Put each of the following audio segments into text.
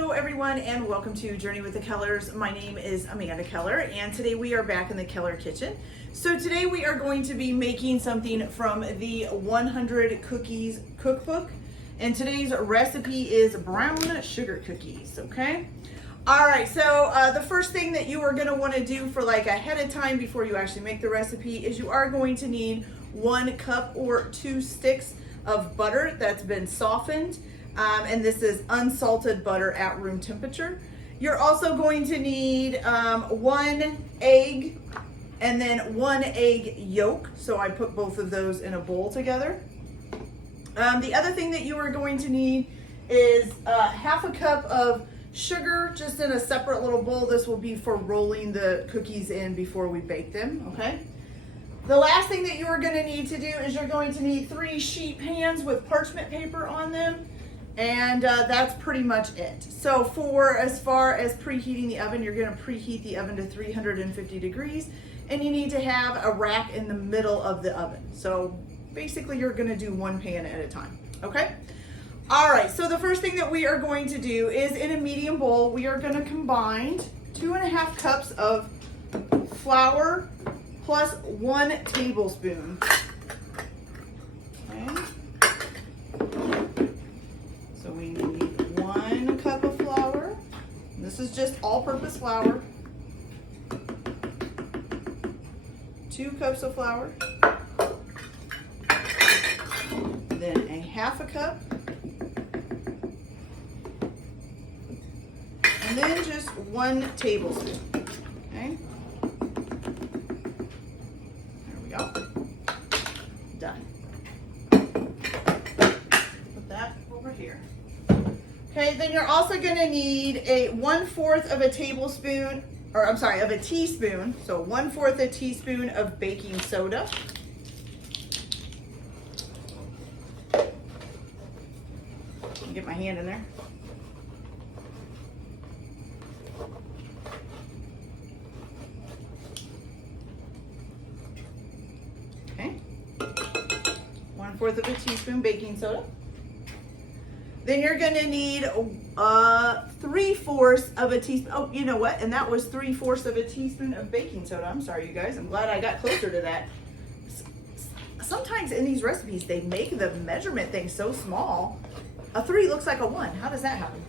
Hello everyone and welcome to Journey with the Kellers. My name is Amanda Keller and today we are back in the Keller kitchen. So today we are going to be making something from the 100 Cookies cookbook, and today's recipe is brown sugar cookies, okay? All right, so the first thing that you are gonna wanna do for like ahead of time before you actually make the recipe is you are going to need 1 cup or 2 sticks of butter that's been softened. And this is unsalted butter at room temperature. You're also going to need 1 egg and then 1 egg yolk. So I put both of those in a bowl together. The other thing that you are going to need is half a cup of sugar, just in a separate little bowl. This will be for rolling the cookies in before we bake them, okay? The last thing that you are gonna need to do is you're going to need 3 sheet pans with parchment paper on them. And that's pretty much it. So for as far as preheating the oven, you're gonna preheat the oven to 350 degrees, and you need to have a rack in the middle of the oven. So basically you're gonna do 1 pan at a time, okay? All right, so the first thing that we are going to do is in a medium bowl, we are gonna combine 2.5 cups of flour plus 1 tablespoon. Okay. So we need 1 cup of flour. This is just all-purpose flour. 2 cups of flour. Then a half a cup. And then just 1 tablespoon. Okay. There we go. Done. Put that over here. Okay, then you're also gonna need a 1/4 of a tablespoon, or I'm sorry, of a teaspoon. So 1/4 a teaspoon of baking soda. Get my hand in there. Okay. 1/4 of a teaspoon baking soda. Then you're gonna need 3/4 of a teaspoon. Oh, you know what? And that was 3/4 of a teaspoon of baking soda. I'm sorry, you guys. I'm glad I got closer to that. Sometimes in these recipes, they make the measurement thing so small. A 3 looks like a 1. How does that happen?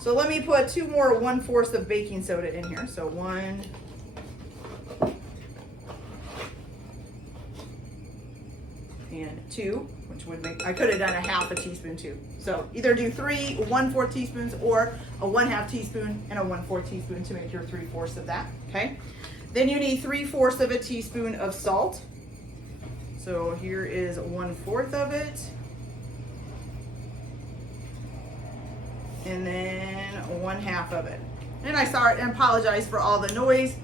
So let me put 2 more 1/4 of baking soda in here. So 1. And 2, which would make, I could have done a half a teaspoon too. So either do 3 1/4 teaspoons or a 1/2 teaspoon and a 1/4 teaspoon to make your 3/4 of that, okay? Then you need 3/4 of a teaspoon of salt. So here is 1/4 of it. And then 1/2 of it. And I apologize for all the noise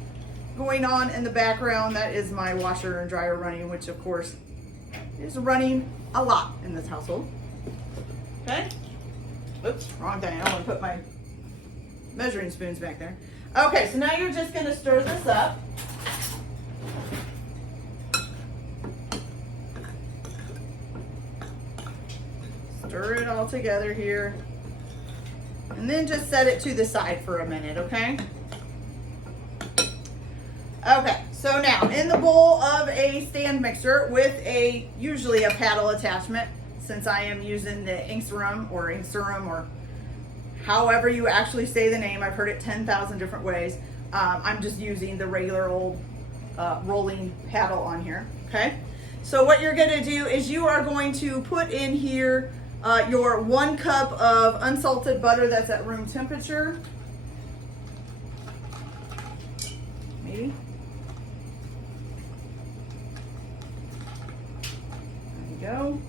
going on in the background. That is my washer and dryer running, which of course is running a lot in this household. Okay. Oops, wrong thing. I want to put my measuring spoons back there. Okay, so now you're just going to stir this up. Stir it all together here. And then just set it to the side for a minute, okay? Okay, so now in the bowl of a stand mixer with usually a paddle attachment, since I am using the Inkserum or however you actually say the name. I've heard it 10,000 different ways. I'm just using the regular old rolling paddle on here, okay? So what you're gonna do is you are going to put in here your 1 cup of unsalted butter that's at room temperature. Maybe. There we go.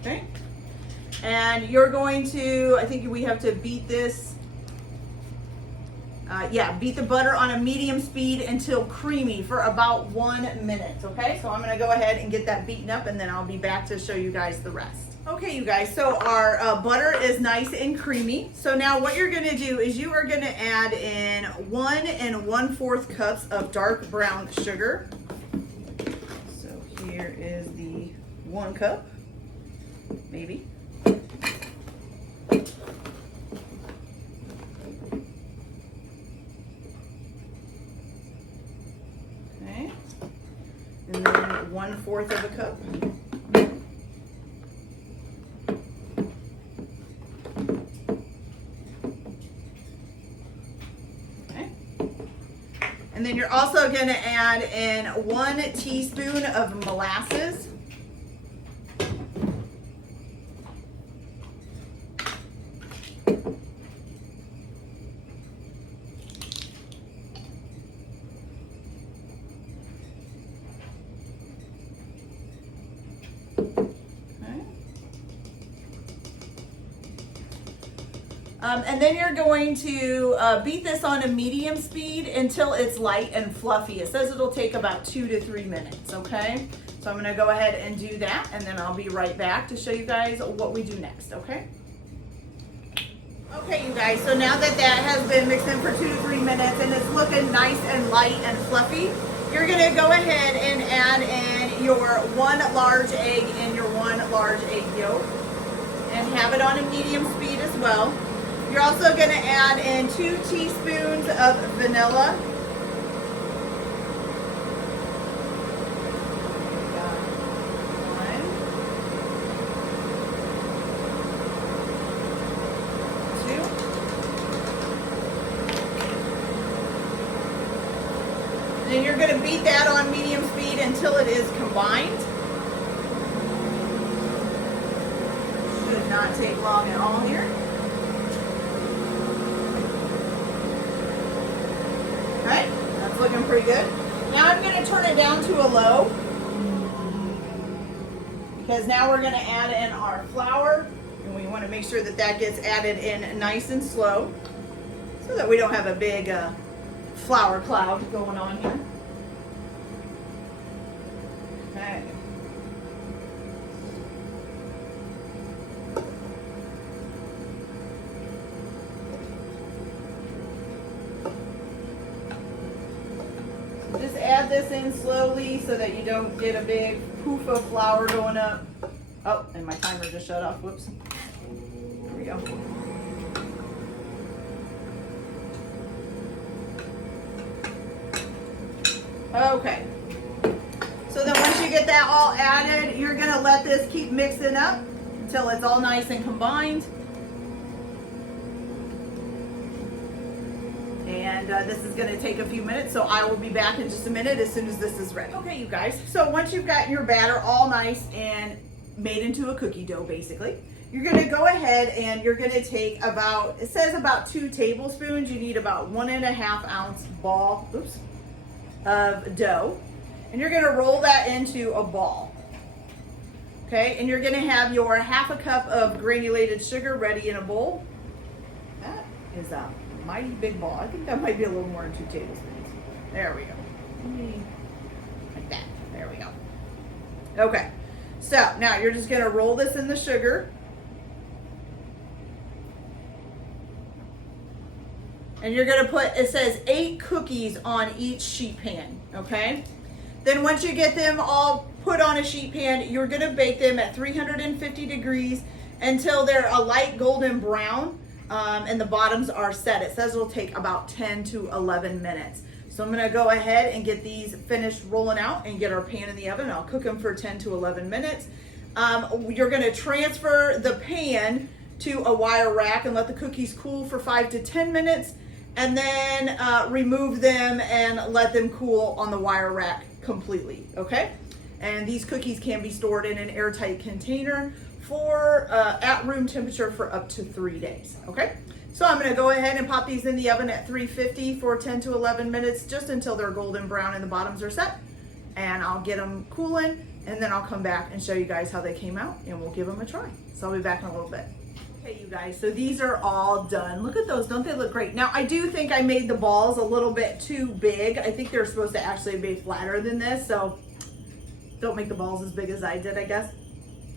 Okay. And you're going to, I think we have to beat this. yeah, beat the butter on a medium speed until creamy for about 1 minute, okay? So I'm gonna go ahead and get that beaten up and then I'll be back to show you guys the rest. Okay, you guys, so our butter is nice and creamy. So now what you're gonna do is you are gonna add in 1 1/4 cups of dark brown sugar. So here is the 1 cup, maybe. Okay, and then 1/4 of a cup. And then you're also going to add in 1 teaspoon of molasses. And then you're going to beat this on a medium speed until it's light and fluffy. It says it'll take about 2 to 3 minutes, okay? So I'm gonna go ahead and do that, and then I'll be right back to show you guys what we do next, okay? Okay, you guys, so now that that has been mixed in for 2 to 3 minutes and it's looking nice and light and fluffy, you're gonna go ahead and add in your 1 large egg and your 1 large egg yolk, and have it on a medium speed as well. You're also going to add in 2 teaspoons of vanilla. One, 2. Then you're going to beat that on medium speed until it is combined. Should not take long at all here. Right, that's looking pretty good. Now I'm going to turn it down to a low because now we're going to add in our flour, and we want to make sure that that gets added in nice and slow so that we don't have a big flour cloud going on here. Okay. Just add this in slowly so that you don't get a big poof of flour going up. Oh, and my timer just shut off. Whoops. There we go. Okay. So then once you get that all added, you're going to let this keep mixing up until it's all nice and combined. And this is going to take a few minutes, so I will be back in just a minute as soon as this is ready. Okay, you guys, so once you've got your batter all nice and made into a cookie dough, basically, you're going to go ahead and you're going to take about, it says about 2 tablespoons. You need about 1.5 ounce ball, of dough, and you're going to roll that into a ball. Okay, and you're going to have your 1/2 cup of granulated sugar ready in a bowl. That is a mighty big ball. I think that might be a little more than 2 tablespoons. There we go. Like that. There we go. Okay. So now you're just going to roll this in the sugar. And you're going to put, it says 8 cookies on each sheet pan. Okay. Then once you get them all put on a sheet pan, you're going to bake them at 350 degrees until they're a light golden brown. And the bottoms are set. It says it'll take about 10 to 11 minutes. So I'm going to go ahead and get these finished rolling out and get our pan in the oven. I'll cook them for 10 to 11 minutes. You're going to transfer the pan to a wire rack and let the cookies cool for 5 to 10 minutes, and then remove them and let them cool on the wire rack completely, okay? And these cookies can be stored in an airtight container for at room temperature for up to 3 days, okay? So I'm gonna go ahead and pop these in the oven at 350 for 10 to 11 minutes, just until they're golden brown and the bottoms are set. And I'll get them cooling, and then I'll come back and show you guys how they came out, and we'll give them a try. So I'll be back in a little bit. Okay, you guys, so these are all done. Look at those, don't they look great? Now, I do think I made the balls a little bit too big. I think they're supposed to actually be flatter than this, so don't make the balls as big as I did, I guess.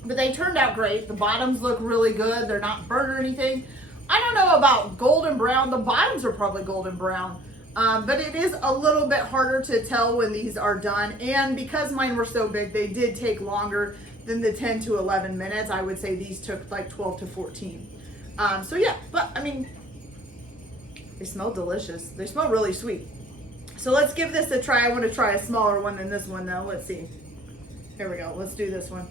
But they turned out great. The bottoms look really good. They're not burnt or anything. I don't know about golden brown. The bottoms are probably golden brown. But it is a little bit harder to tell when these are done. And because mine were so big, they did take longer than the 10 to 11 minutes. I would say these took like 12 to 14. So yeah, but I mean, they smell delicious. They smell really sweet. So let's give this a try. I want to try a smaller one than this one though. Let's see. Here we go. Let's do this one.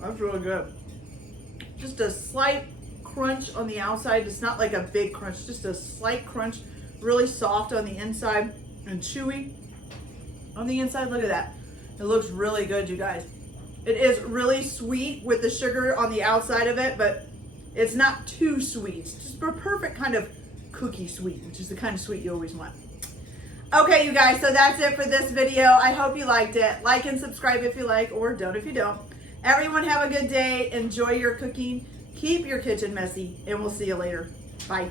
That's really good. Just a slight crunch on the outside. It's not like a big crunch, just a slight crunch. Really soft on the inside and chewy on the inside. Look at that. It looks really good, you guys. It is really sweet with the sugar on the outside of it, but it's not too sweet. It's just a perfect kind of cookie sweet, which is the kind of sweet you always want. Okay, you guys, so that's it for this video. I hope you liked it. Like and subscribe if you like, or don't if you don't. Everyone have a good day. Enjoy your cooking. Keep your kitchen messy, and we'll see you later. Bye.